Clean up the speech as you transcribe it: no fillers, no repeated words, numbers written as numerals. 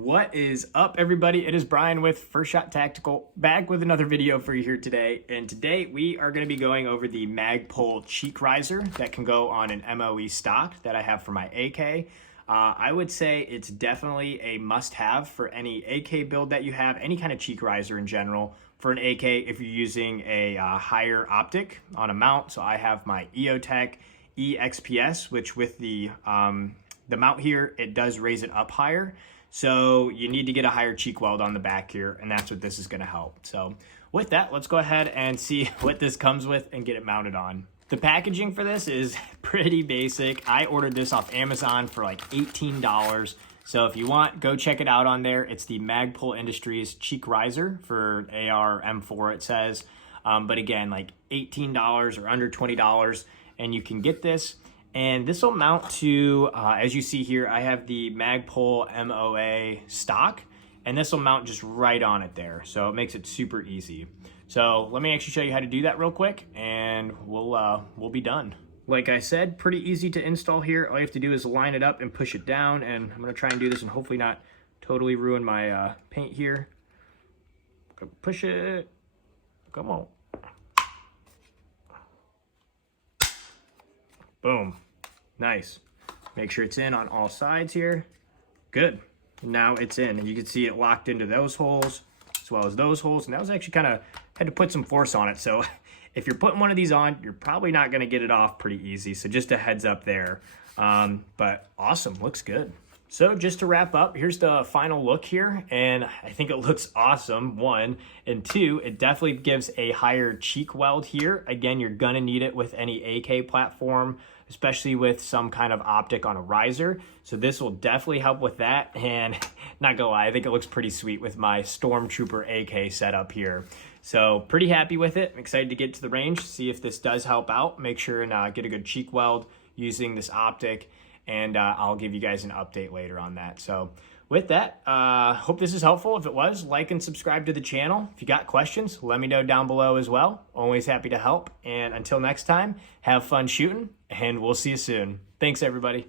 What is up, everybody? It is Brian with First Shot Tactical, back with another video for you here today. And today we are going to be going over the Magpul cheek riser that can go on an MOE stock that I have for my AK. I would say it's definitely a must-have for any AK build that you have, any kind of cheek riser in general. For an AK, if you're using a higher optic on a mount, so I have my EOTech EXPS, which with the mount here, it does raise it up higher. So you need to get a higher cheek weld on the back here, and that's what this is going to help. So with that, let's go ahead and see what this comes with and get it mounted on. The packaging for this is pretty basic. I ordered this off Amazon for like $18. So if you want, go check it out on there. It's the Magpul Industries cheek riser for AR M4, it says. But again, like $18 or under $20, and you can get this. And this will mount to, as you see here, I have the Magpul MOE stock, and this will mount just right on it there. So it makes it super easy. So let me actually show you how to do that real quick, and we'll be done. Like I said, pretty easy to install here. All you have to do is line it up and push it down, and I'm gonna try and do this and hopefully not totally ruin my paint here. Push it, come on. Boom, nice. Make sure it's in on all sides here. Good, now it's in, and you can see it locked into those holes as well as those holes, and that was actually kind of, had to put some force on it, so if you're putting one of these on, you're probably not gonna get it off pretty easy, so just a heads up there. But awesome, looks good. So just to wrap up, here's the final look here, and I think it looks awesome, one, and two, it definitely gives a higher cheek weld here. Again, you're gonna need it with any AK platform, especially with some kind of optic on a riser. So this will definitely help with that, and not gonna lie, I think it looks pretty sweet with my Stormtrooper AK setup here. So pretty happy with it. I'm excited to get to the range, see if this does help out. Make sure and get a good cheek weld using this optic, and I'll give you guys an update later on that. So with that, hope this is helpful. If it was, like and subscribe to the channel. If you got questions, let me know down below as well. Always happy to help. And until next time, have fun shooting, and we'll see you soon. Thanks, everybody.